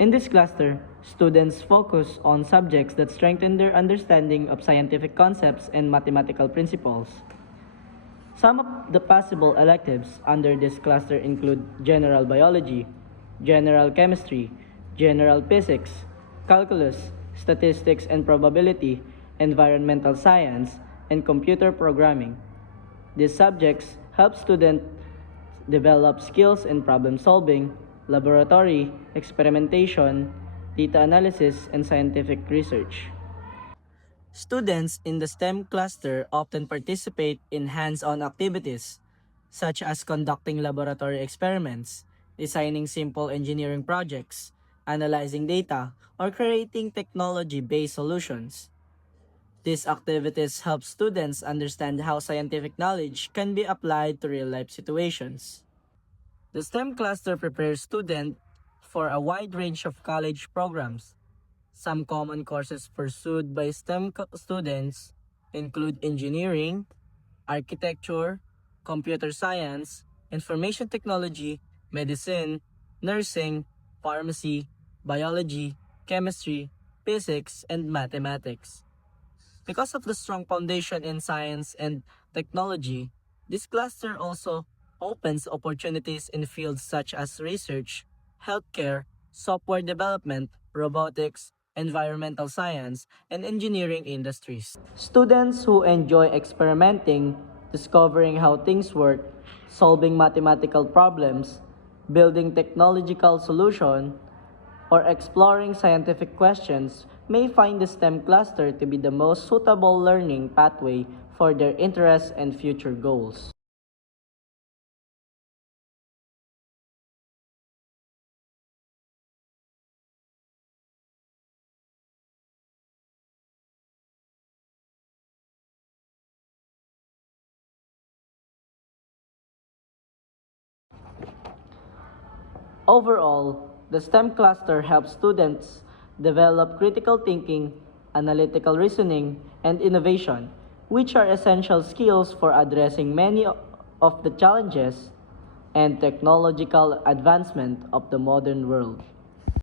In this cluster, students focus on subjects that strengthen their understanding of scientific concepts and mathematical principles. Some of the possible electives under this cluster include general biology, general chemistry, general physics, calculus, statistics and probability, environmental science, and computer programming. These subjects help students develop skills in problem solving, laboratory, experimentation, data analysis, and scientific research. Students in the STEM cluster often participate in hands-on activities, such as conducting laboratory experiments, designing simple engineering projects, analyzing data, or creating technology-based solutions. These activities help students understand how scientific knowledge can be applied to real-life situations. The STEM cluster prepares students for a wide range of college programs. Some common courses pursued by students include engineering, architecture, computer science, information technology, medicine, nursing, pharmacy, biology, chemistry, physics, and mathematics. Because of the strong foundation in science and technology, this cluster also opens opportunities in fields such as research, healthcare, software development, robotics, environmental science, and engineering industries. Students who enjoy experimenting, discovering how things work, solving mathematical problems, building technological solutions, or exploring scientific questions may find the STEM cluster to be the most suitable learning pathway for their interests and future goals. Overall, the STEM cluster helps students develop critical thinking, analytical reasoning, and innovation, which are essential skills for addressing many of the challenges and technological advancement of the modern world.